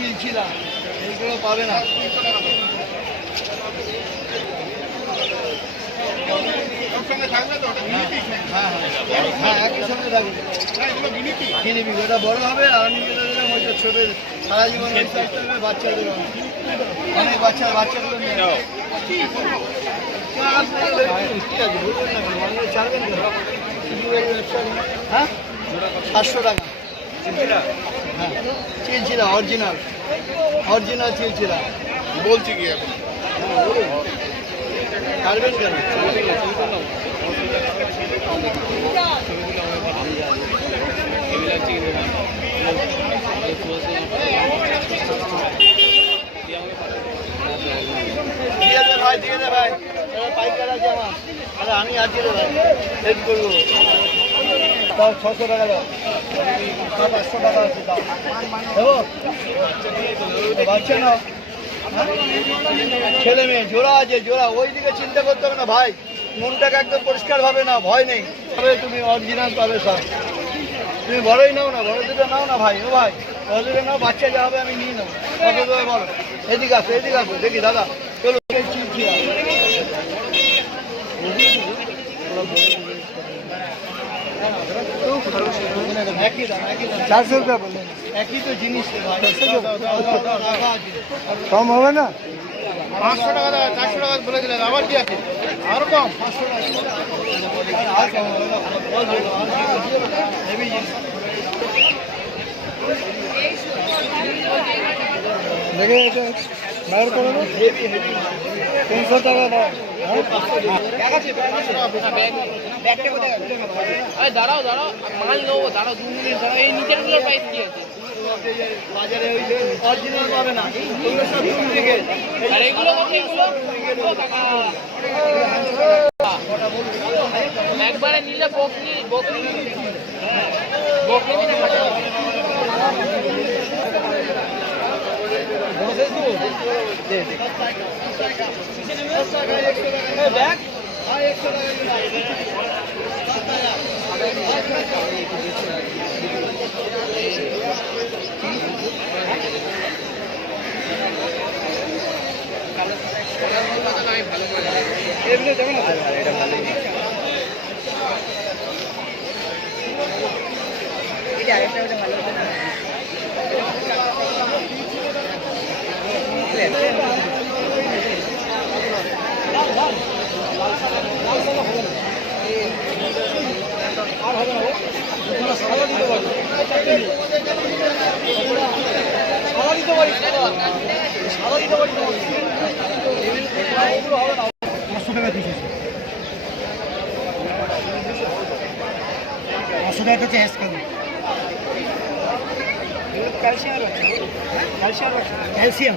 চিলচিলা এইগুলো পাবে না। হ্যাঁ একই সঙ্গে থাকবে। গিনিপিগ ওটা বড় হবে আর আমি যেটা দিলাম ওইটা ছোট সারা জীবন ওই সাইজ থাকবে। বাচ্চাদের অনেক বাচ্চাগুলো নিয়ে ছাড়বেন তো। হ্যাঁ 700 টাকা। হ্যাঁ চিলচিলা অরিজিনাল চিলচিলা বলছি কি এখন ছাড়বেন কেন? দিয়ে দে ভাই পাইকার আছে আমার। আরে আমি আজকে ভাই হেল্প করবো। তাও 600 টাকা দাও, 500 টাকা আছে দাও দেবো। বাচ্চা না ছেলে মেয়ে জোড়া আছে জোড়া, ওই দিকে চিন্তা করতে হবে না ভাই। মনটাকে একদম পরিষ্কার ভাবে না, ভয় নেই। তবে তুমি অরিজিনাল পাবে সব। তুমি বড়ই নাও না, বড় দুটো নাও না ভাই। ও ভাই বড় দুটো নাও, বাচ্চা যা হবে আমি নিয়ে নেবো। কত দেবে বলো? এদিকে আসো দেখি দাদা চলো। একই দাম 400 রুপিয়া বললেন। একই তো জিনিস কম হবে না? 500 টাকা দাও, 400 টাকা বলে দিলেন। আবার কি আছে আরো কম? 500 টাকা আর কম হবে না। দেখে এটা বাইর করে না। 300 টাকা দাও। দাঁড়াও মাল নেবো, দাঁড়াও 2 মিনিট দাঁড়াও। এই নিচের গুলোর প্রাইস কি আছে? বাজারে ওই যে অরিজিনাল পাবে না, ওগুলো সব ডুপ্লিকেট। আর এগুলো একবারে নিলে বকরি এগুলো দেবে না। এটা ভালো আর হবে না। সাদা দিতে পারি, সাদা দিতে পারি, সাদা দিতে পারি। ওগুলো হবে না। 500 টাকা দিয়েছি। 500 টাকা চেঞ্জ করুন। ক্যালসিয়াম।